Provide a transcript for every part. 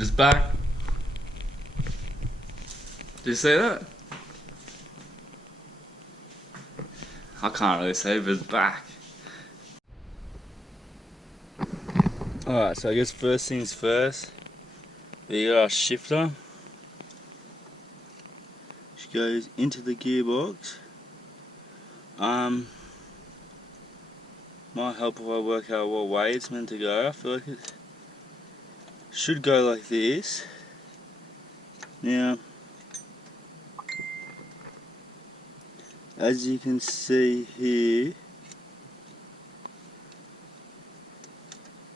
It's back. Did you say that? I can't really say, but it's back. Alright, so I guess first things first. The our shifter, which goes into the gearbox. Might help if I work out what way it's meant to go. I feel like it should go like this. Now, as you can see here,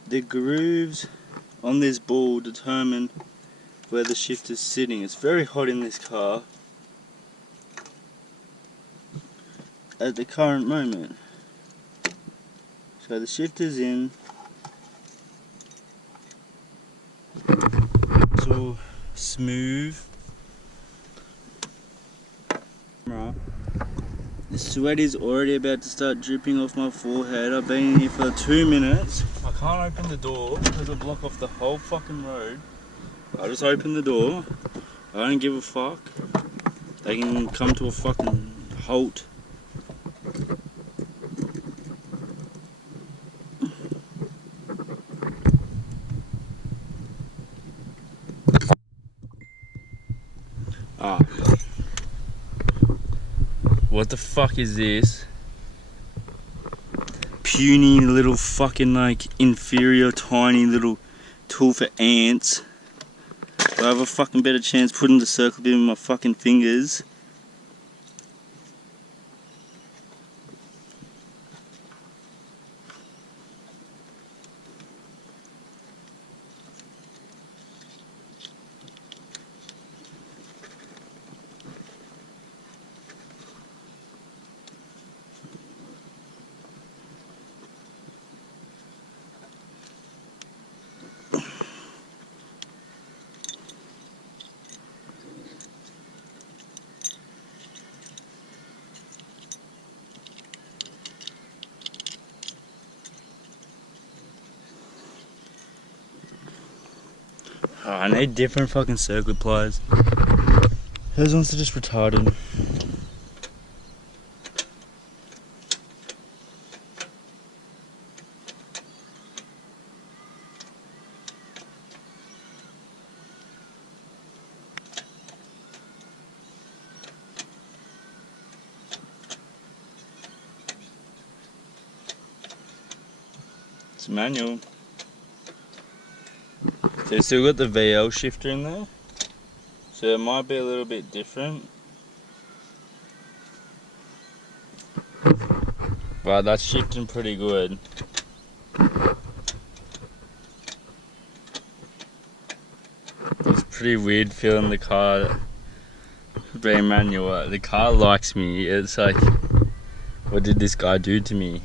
the grooves on this ball determine where the shifter's sitting. It's very hot in this car at the current moment. So the shifter's in. It's all smooth. Right. The sweat is already about to start dripping off my forehead. I've been in here for 2 minutes. I can't open the door because I block off the whole fucking road. I just open the door. I don't give a fuck. They can come to a fucking halt. Ah. What the fuck is this? Puny little fucking like inferior tiny little tool for ants. Do I have a fucking better chance putting the circle bit with my fucking fingers? Oh, I need different fucking circuit pliers. Those ones are just retarded. It's manual. So you still got the VL shifter in there, so it might be a little bit different, but that's shifting pretty good. It's pretty weird feeling the car being manual. The car likes me. It's like, what did this guy do to me?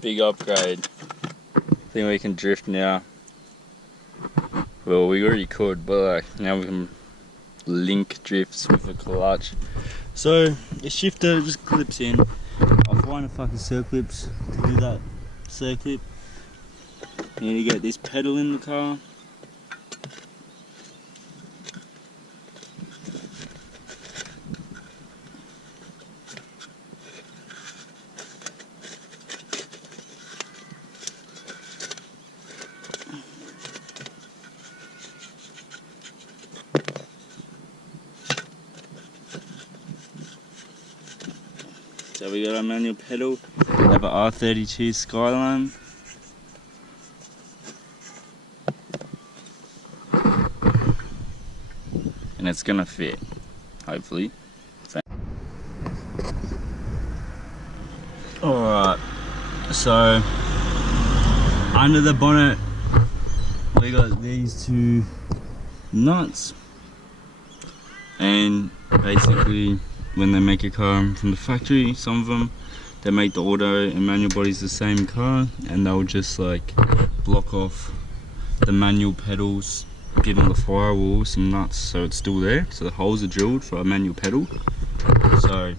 Big upgrade. I think we can drift now. Well, we already could, but like now we can link drifts with a clutch. So the shifter just clips in. I'll find a fucking circlips to do that circlip. You need to get this pedal in the car. So we got our manual pedal, we have an R32 Skyline. And it's gonna fit, hopefully. Alright, so under the bonnet we got these two nuts, and basically when they make a car from the factory, some of them, they make the auto and manual bodies the same car, and they'll just like block off the manual pedals, give them the firewall some nuts so it's still there, so the holes are drilled for a manual pedal. So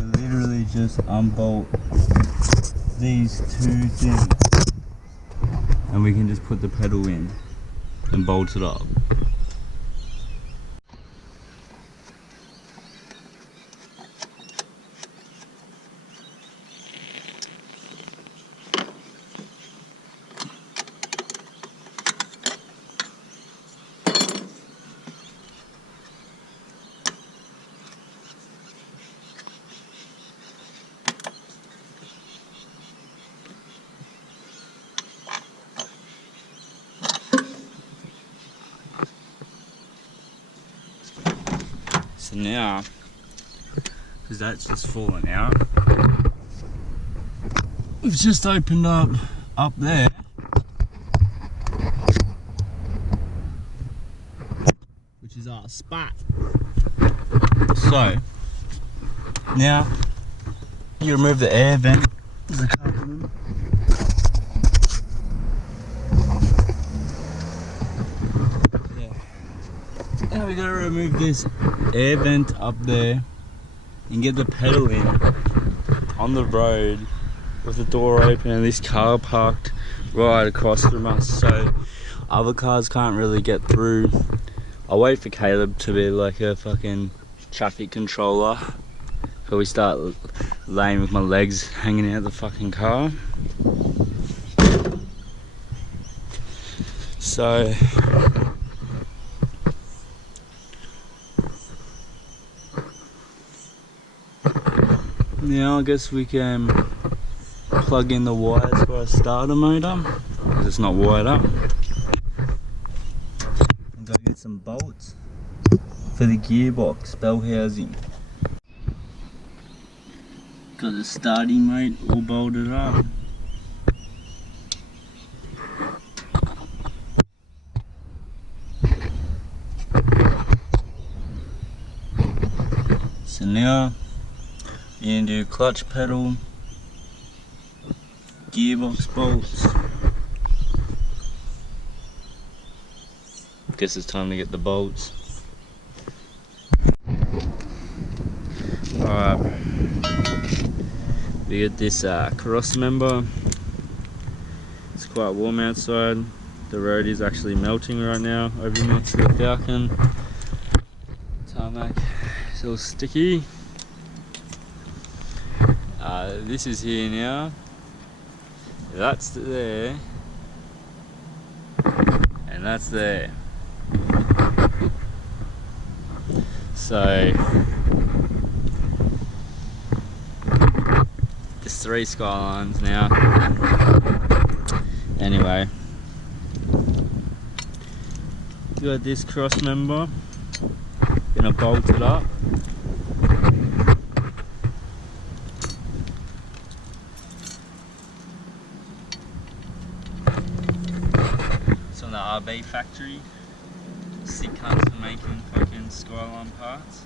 we literally just unbolt these two things and we can just put the pedal in and bolt it up. So now, because that's just fallen out, we've just opened up there, which is our spot. So now you remove the air vent. There's a couple of them. Now we gotta remove this air vent up there and get the pedal in on the road with the door open and this car parked right across from us, so other cars can't really get through. I'll wait for Caleb to be like a fucking traffic controller before we start laying with my legs hanging out of the fucking car. So now I guess we can plug in the wires for our starter motor because it's not wired up. And go get some bolts for the gearbox bell housing. Got the starting mate all bolted up. So now you can do clutch pedal, gearbox bolts. Guess it's time to get the bolts. Alright, we got this cross member. It's quite warm outside. The road is actually melting right now over next to the Falcon. Tarmac is all sticky. This is here now. That's there. And that's there. So there's 3 skylines now. Anyway, you got this cross member. Gonna bolt it up. It's on the RB factory. Sick cunts for making fucking Skyline parts.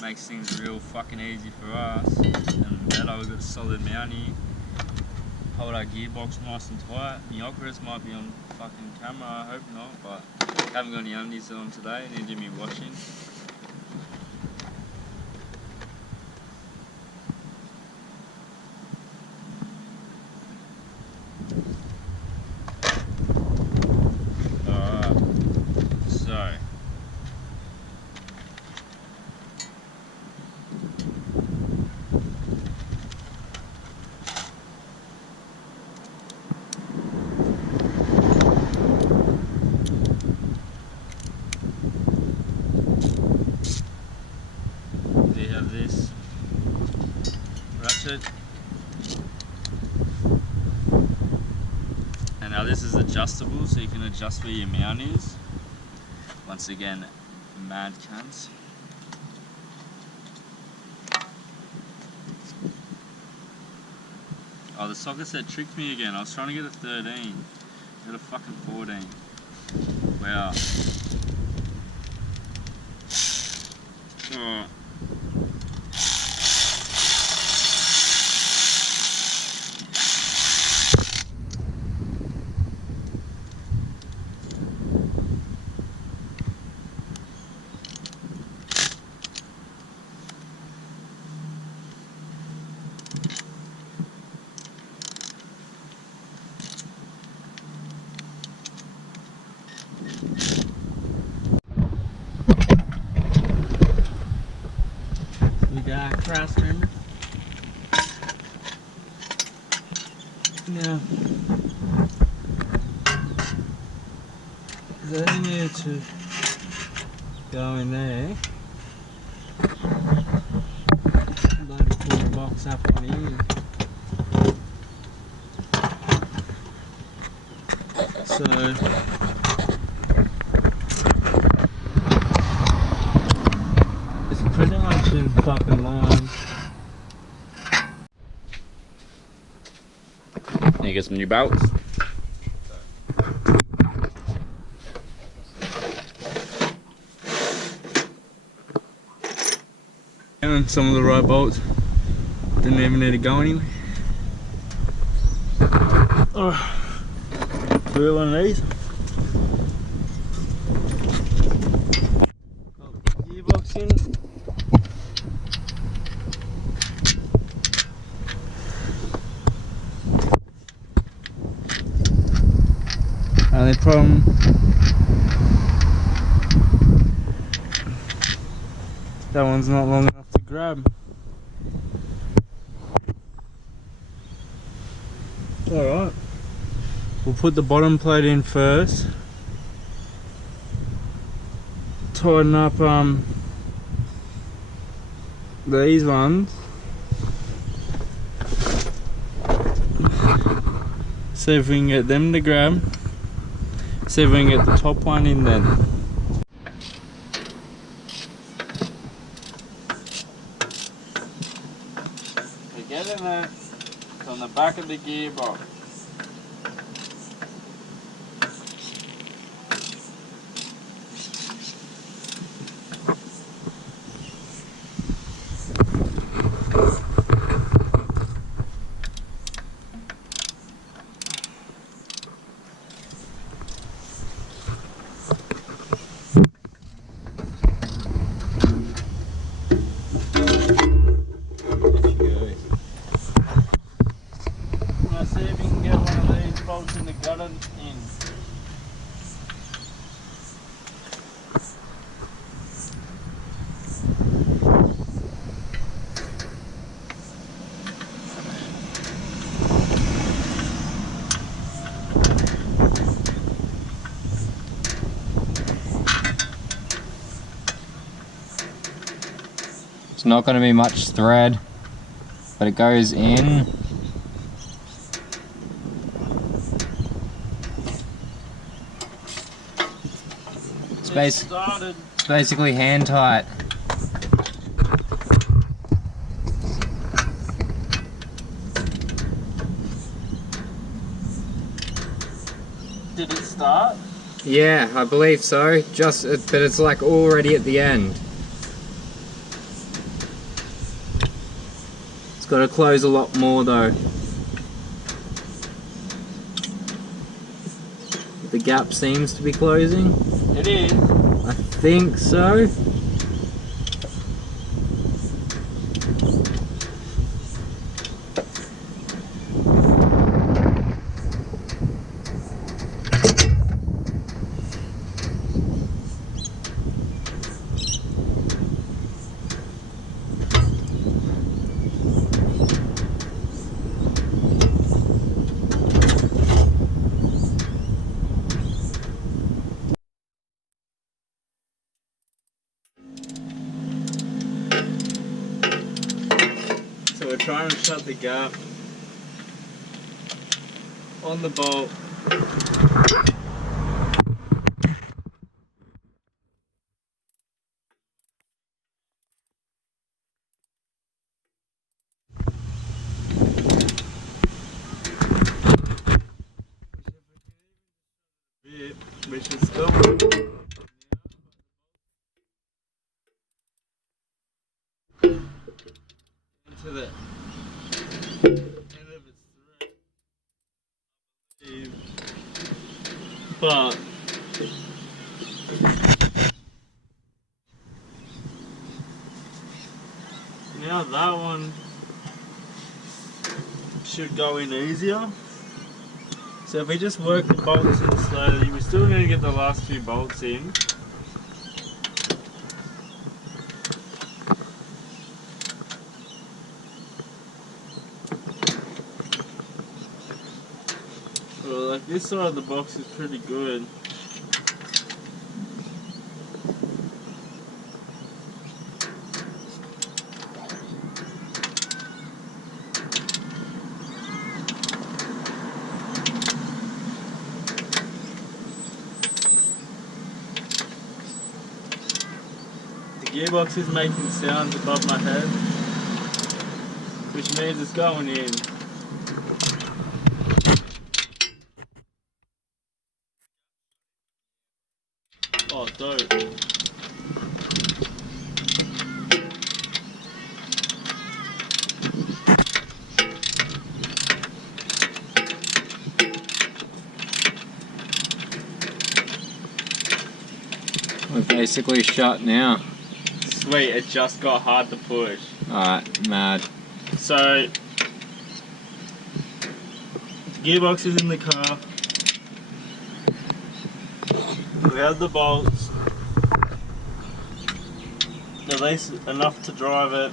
Makes things real fucking easy for us. And better, we've got a solid mount here. Hold our gearbox nice and tight. The Oculus might be on fucking camera, I hope not, but haven't got any undies on today, need to be washing. This ratchet, and now this is adjustable, so you can adjust where your mount is. Once again, mad cunts. Oh, the socket set tricked me again. I was trying to get a 13, got a fucking 14. Wow. Alright. We got a crossmember. Now, they need to go in there. Bloody pull the box up on here. So it's pretty much in fucking line. You get some new belts. And some of the right bolts didn't even need to go anywhere. Do one of these. Gearbox in. Only problem, that one's not long enough to grab. Alright, we'll put the bottom plate in first, tighten up these ones, see if we can get them to grab. See if we can get the top one in then. We get in there, it's on the back of the gearbox. In the gutter in. It's not going to be much thread, but it goes in. It's basically hand tight. Did it start? Yeah, I believe so. But it's like already at the end. It's got to close a lot more though. The gap seems to be closing. It is. I think so. So we're trying to shut the gap on the bolt. Which is still into the end of its thread. But now that one should go in easier. So if we just work the bolts in slowly, we're still going to get the last few bolts in. Well, like this side of the box is pretty good. The gearbox is making sounds above my head, which means it's going in. Oh, dope. We're basically shut now. Sweet, it just got hard to push. Alright, mad. So, the gearbox is in the car. We have the bolts. At least enough to drive it.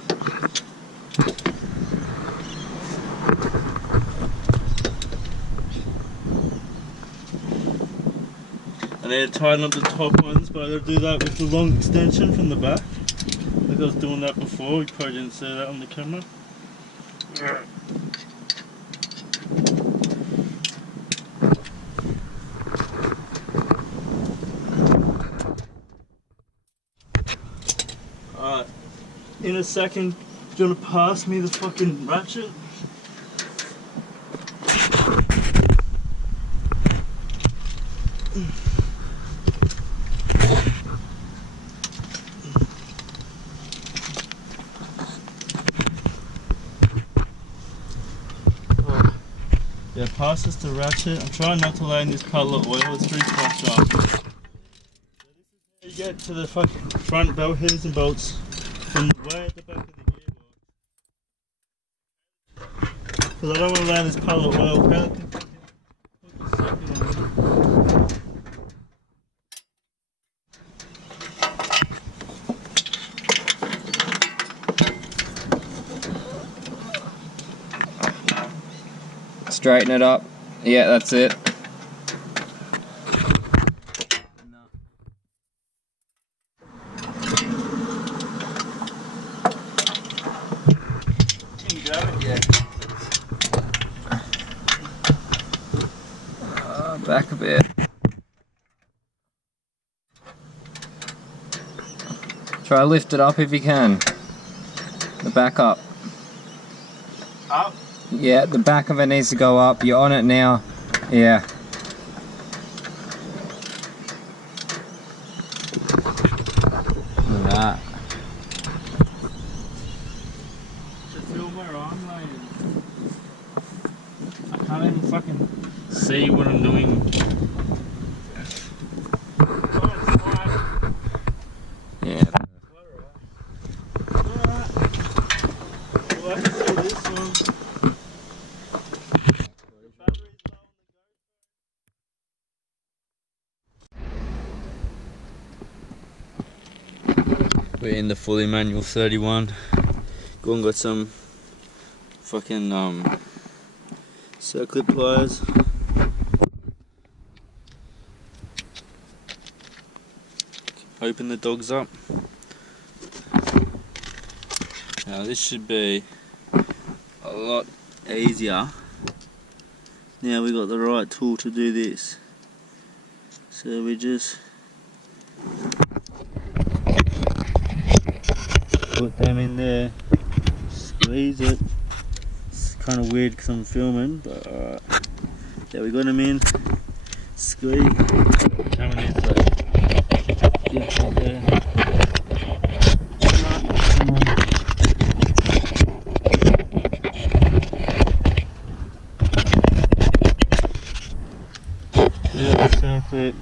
I need to tighten up the top ones, but I gotta do that with the long extension from the back. Like I was doing that before, you probably didn't see that on the camera. Alright, in a second, do you want to pass me the fucking ratchet? Yeah, pass us the ratchet. I'm trying not to lay in this puddle of oil, it's pretty fucked up. So this is how you get to the fucking front belt headers and bolts from way at the back of the gearbox. Because I don't want to lay in this puddle of oil. Apparently, Straighten it up. Yeah, that's it. can you grab it? Yeah. Back a bit. Try to lift it up if you can. The back up. Up? Yeah, the back of it needs to go up. You're on it now. Yeah. Look at that. To feel where I'm laying. I can't even fucking see what I'm doing. Yeah. Alright. Well, I can see this one. We're in the fully manual 31. Go and got some fucking circlip pliers. Open the dogs up. Now this should be a lot easier. Now we got the right tool to do this. So we just put them in there, squeeze it. It's kind of weird because I'm filming, but alright. Yeah, we got them in, squeeze. Coming in, so get that there. Come on. clip.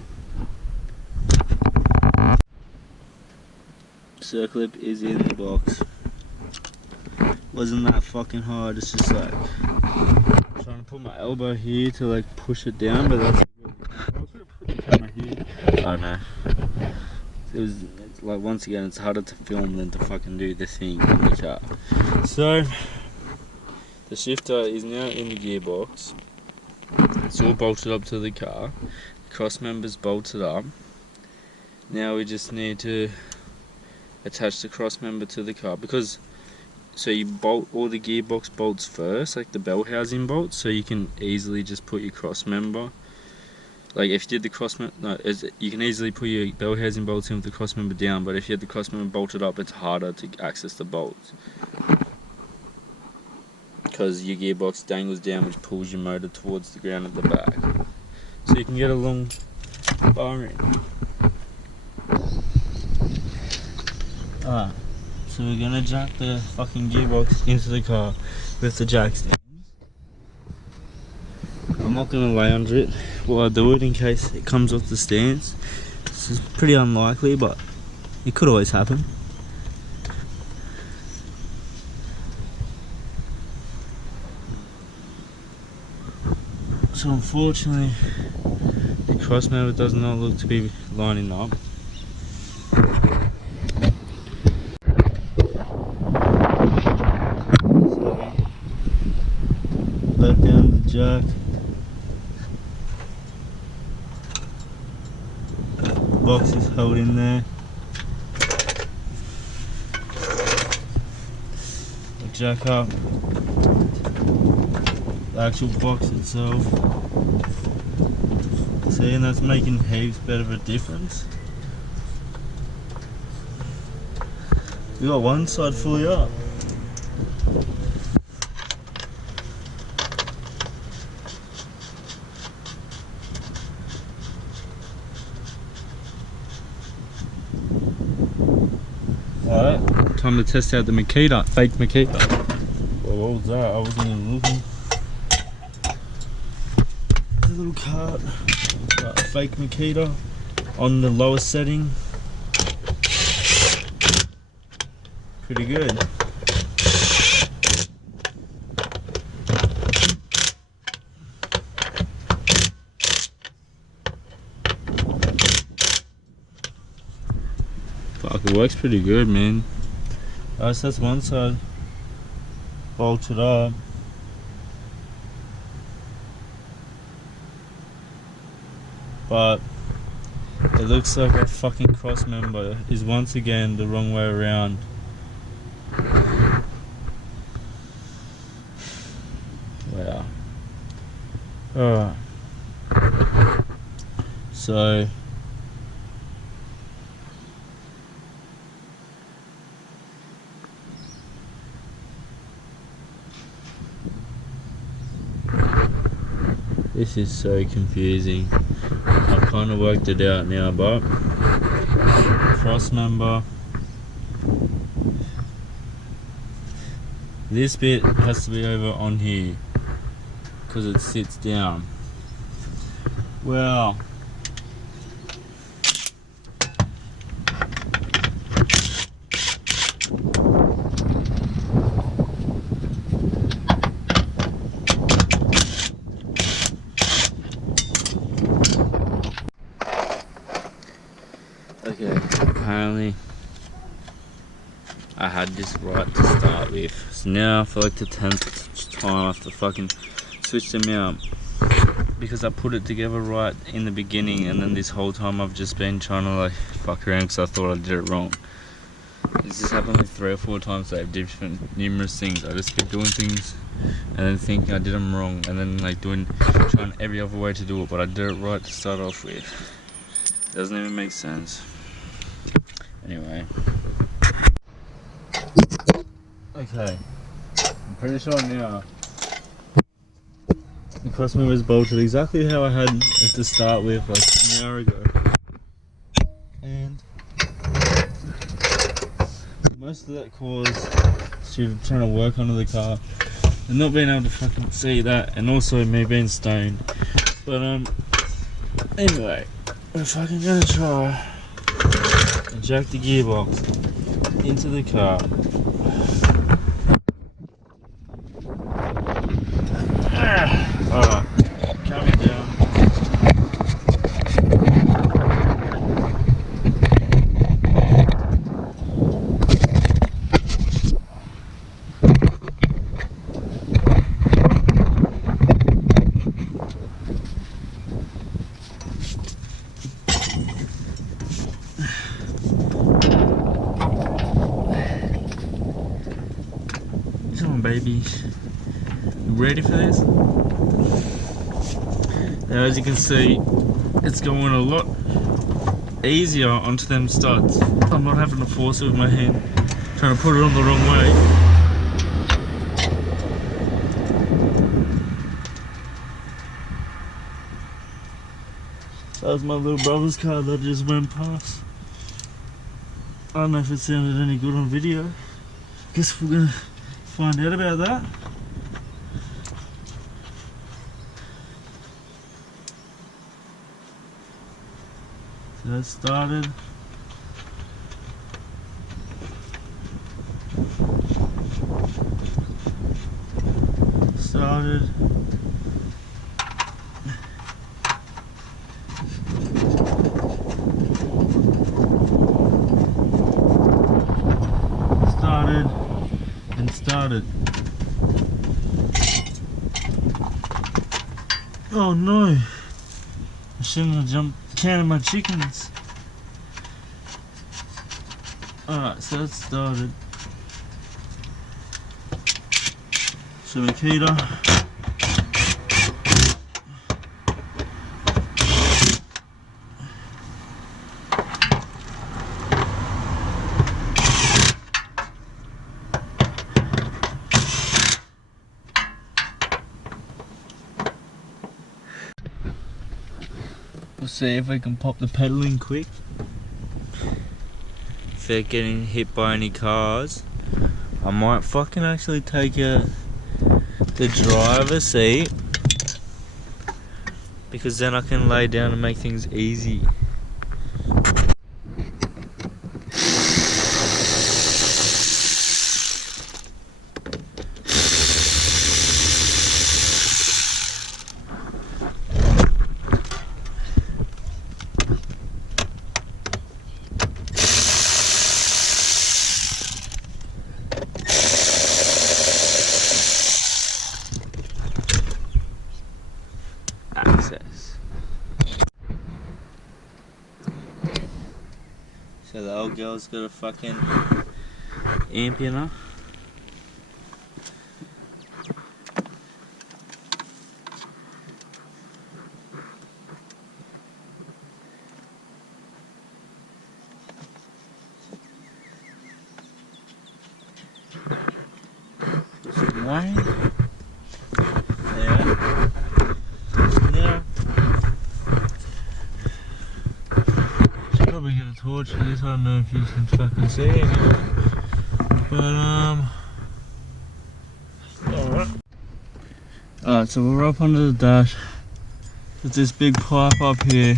Circlip is in the box. Wasn't that fucking hard, it's just like trying to put my elbow here to like push it down, but that's I was gonna put the camera here. Oh no. It's like, once again, it's harder to film than to fucking do the thing in the car. So the shifter is now in the gearbox. It's all bolted up to the car. The cross member's bolted up. Now we just need to attach the cross member to the car, because so you bolt all the gearbox bolts first, like the bell housing bolts, so you can easily just put your cross member. Like if you did the cross member, no, you can easily put your bell housing bolts in with the cross member down, but if you had the cross member bolted up, it's harder to access the bolts, because your gearbox dangles down, which pulls your motor towards the ground at the back, so you can get a long bar in. Alright, so we're gonna jack the fucking gearbox into the car with the jack stands. I'm not gonna lay under it while I do it in case it comes off the stands. This is pretty unlikely, but it could always happen. So unfortunately, the cross member does not look to be lining up. Let down the jack. Box is held in there. The jack up. The actual box itself. See, and that's making heaps better of a difference. We got one side fully up. Alright, time to test out the Makita, fake Makita. Well, what was that? I wasn't even looking. The little cart, got a fake Makita on the lowest setting. Pretty good. Fuck, it works pretty good, man. So that's one side bolted up. But it looks like a fucking cross member is once again the wrong way around. Wow. Alright. So this is so confusing. I've kind of worked it out now, but cross member, this bit has to be over on here because it sits down. Well, okay, apparently I had this right to start with, so now for like the 10th time I have to fucking switch them out because I put it together right in the beginning, and then this whole time I've just been trying to like fuck around because I thought I did it wrong. It's just happened like 3 or 4 times. I have different numerous things. I just keep doing things and then thinking I did them wrong, and then like trying every other way to do it, but I did it right to start off with. Doesn't even make sense. Anyway. Okay. I'm pretty sure now the cross member is bolted exactly how I had it to start with like an hour ago. And most of that caused to trying to work onto the car and not being able to fucking see that, and also me being stoned. But anyway, we're fucking gonna try and jack the gearbox into the car. Alright, coming down. Come on, baby. You ready for this? Now, as you can see, it's going a lot easier onto them studs. I'm not having to force it with my hand, trying to put it on the wrong way. That was my little brother's car that just went past. I don't know if it sounded any good on video. Guess we're gonna find out about that. So that started. Started. Started. Oh no, I shouldn't have counted my chickens. Alright, so that started. So Makita. We'll see if we can pop the pedal in quick without getting hit by any cars. I might fucking actually take out the driver's seat, because then I can lay down and make things easy. Access. So the old girl's got a fucking amp in her. Why? Yeah. Yeah. Should probably get a torch for this. I don't know if you can fucking see it. But alright, so we're up under the dash. There's this big pipe up here.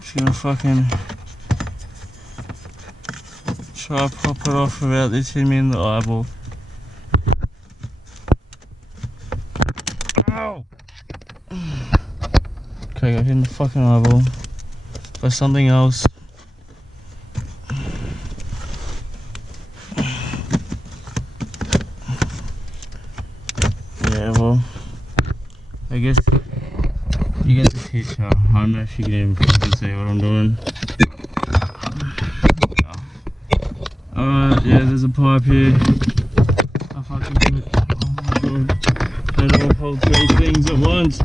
Just gonna fucking try to pop it off without this hitting me in the eyeball. Ow! Okay, I got hit in the fucking eyeball by something else. Yeah, well, I guess you get the picture. I don't know if you can even fucking see what I'm doing. Alright, yeah, there's a pipe here. I fucking put, oh my god, I don't want to hold three things at once.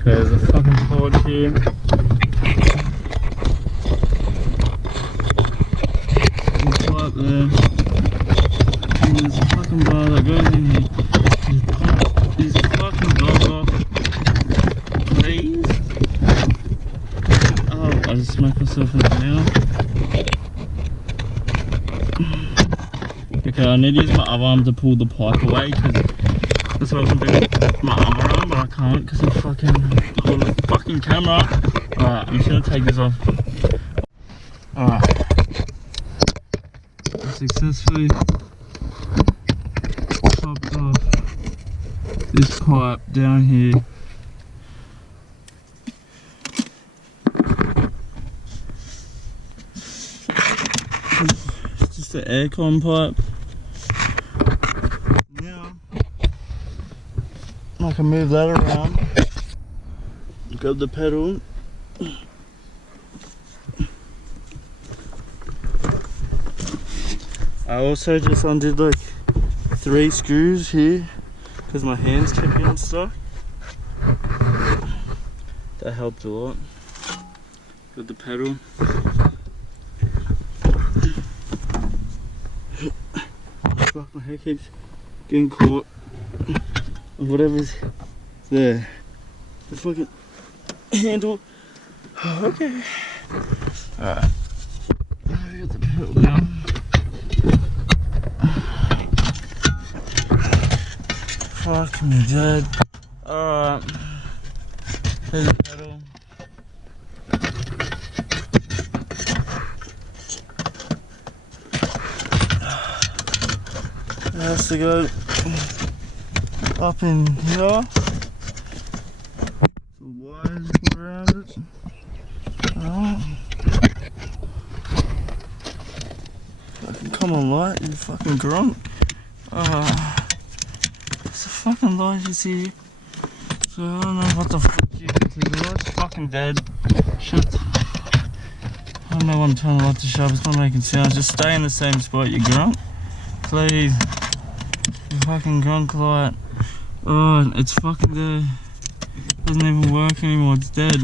Okay, there's a fucking torch here. There's a pipe there. And there's a fucking bar that goes in here. Just pop this fucking dog off. Please? Oh, I just smacked myself in the mouth. Okay, I need to use my other arm to pull the pipe away, because that's what I was doing with my other arm, but I can't because I'm fucking holding the fucking camera. Alright, I'm just gonna take this off. Alright. I successfully popped off this pipe down here. It's just an aircon pipe. Now I can move that around. Grab the pedal. I also just undid like 3 screws here because my hands kept getting stuck. That helped a lot. Got the pedal. Fuck, my hair keeps getting caught on whatever's there. The fucking handle. Okay. Alright. I got the pedal down. Fuck me dead. Alright. Here's the pedal. It has to go up in here. The wires around it. Alright. Fucking come on, light, you fucking grunt. There's a fucking light you see. So I don't know what the fuck you can see. The light's fucking dead. Shit. I don't know when I'm turning the light to shut, it's not making sounds. Just stay in the same spot, you grunt. Please. You fucking grunk light. Oh, it's fucking there. It doesn't even work anymore, it's dead.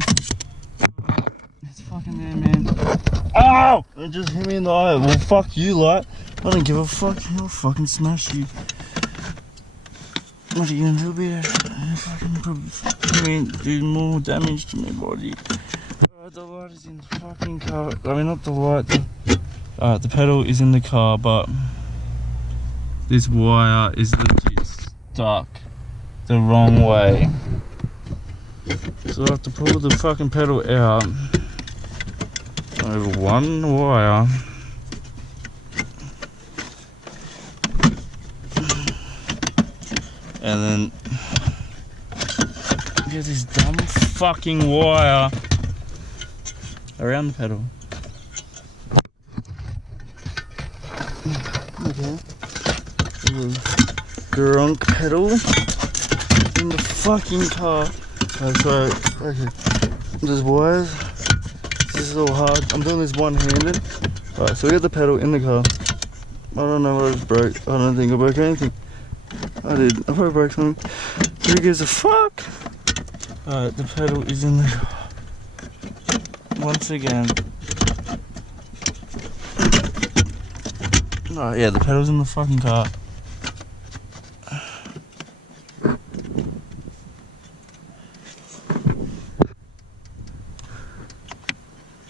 It's fucking there, man. Ow! It just hit me in the eye. Well, fuck you, light. I don't give a fuck. I'll fucking smash you. What are you gonna do about it? Fucking do more damage to my body. Alright, the light is in the fucking car. I mean, not the light. Alright, the pedal is in the car, but this wire is legit stuck the wrong way. So I have to pull the fucking pedal out over one wire. And then get this dumb fucking wire around the pedal. Okay. Drunk pedal in the fucking car. So, okay. There's wires. This is all hard. I'm doing this one-handed. Alright, so we got the pedal in the car. I don't know what I broke. I don't think I broke anything. I did. I probably broke something. Who gives a fuck? Alright, the pedal is in the car. Once again. Oh yeah, the pedal's in the fucking car.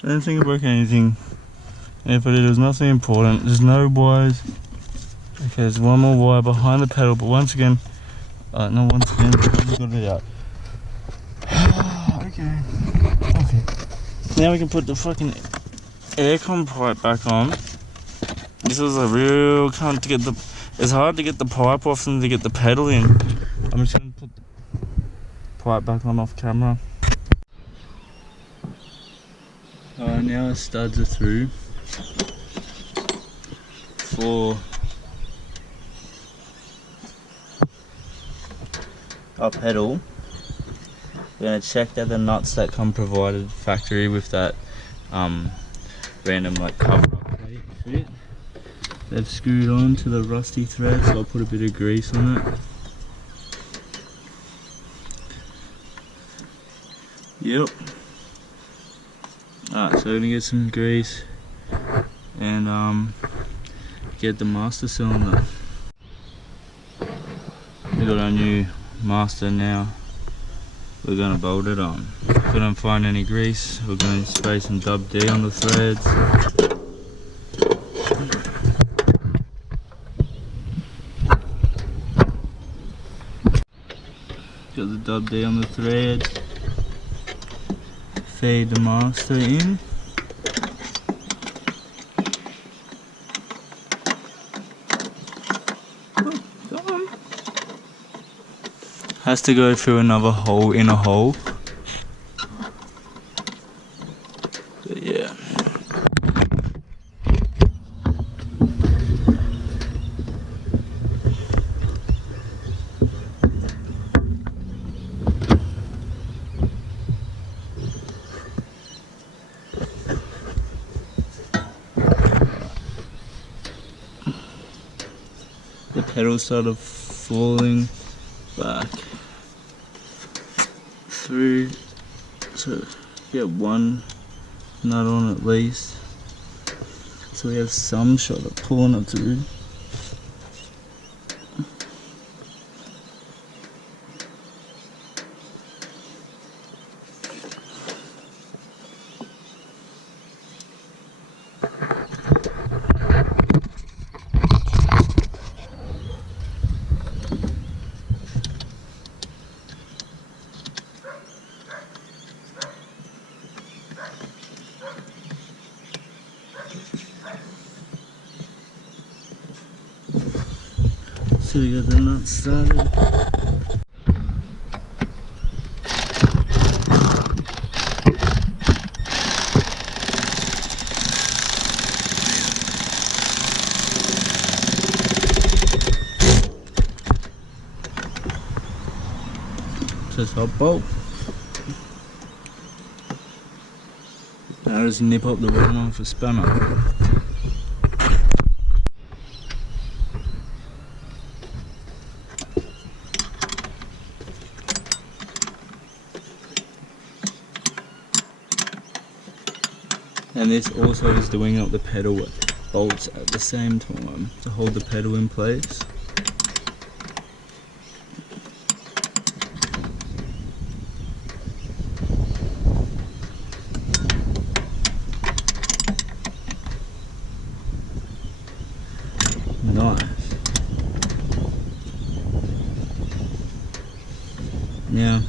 I don't think I broke anything. If I did, it was nothing important. There's no wires. Okay, there's one more wire behind the pedal, but once again, we got it out. Okay. Now we can put the fucking aircon pipe back on. This was a real cunt to get the. It's hard to get the pipe off than to get the pedal in. I'm just gonna put the pipe back on off camera. Now the studs are through for our pedal. We're going to check that the nuts that come provided factory with that random like cover up plate fit. They've screwed on to the rusty thread, so I'll put a bit of grease on it. Yep. Alright, so we're gonna get some grease and get the master cylinder. We got our new master now. We're gonna bolt it on. If we don't find any grease, we're gonna spray some Dub D on the threads. Got the dub there on the thread. Feed the master in. Has to go through another hole in a hole. But yeah. The pedal started falling back through, so get one nut on at least, so we have some shot of pulling it through. So we got the nuts started. Says hot bolt. Now just nip up the bottom off a spanner. And this also is doing up the pedal bolts at the same time to hold the pedal in place. Nice. Now,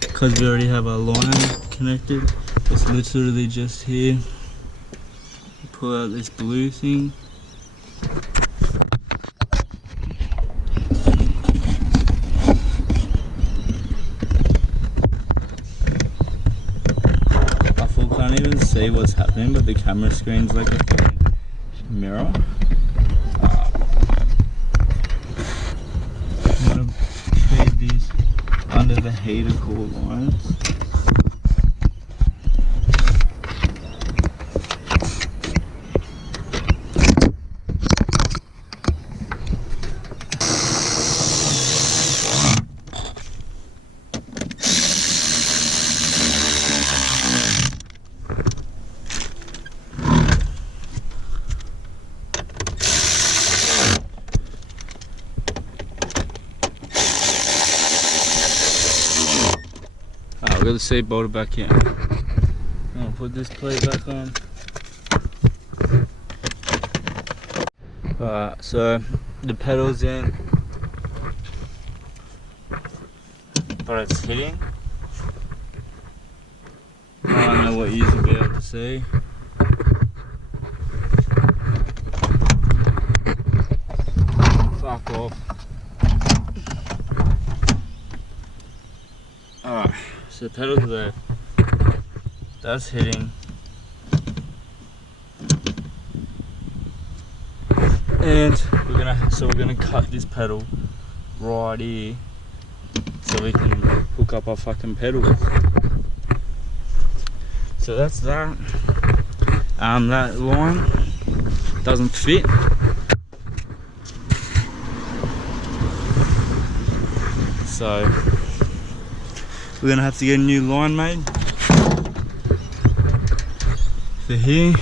because we already have our line connected, it's literally just here. Pull out this blue thing. I can't even see what's happening, but the camera screen's like a fucking mirror. I'm gonna feed these under the heater core lines. We've got the seat bolted back in. I'll put this plate back on. Alright, so the pedal's in, but it's hitting. I don't know what you'll be able to see. Fuck off. Alright. So the pedal's there, that's hitting, and we're gonna cut this pedal right here so we can hook up our fucking pedals. So that's that. That line doesn't fit. So we're gonna have to get a new line made for here.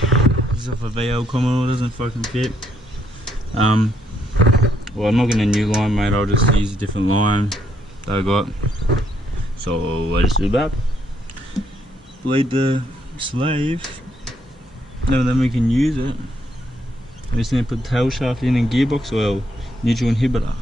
This is off a VL Commodore, doesn't fucking fit. Well, I'm not getting a new line made, I'll just use a different line that I got. So I just do that. Bleed the slave, and then we can use it. We just need to put the tail shaft in and gearbox oil, neutral inhibitor.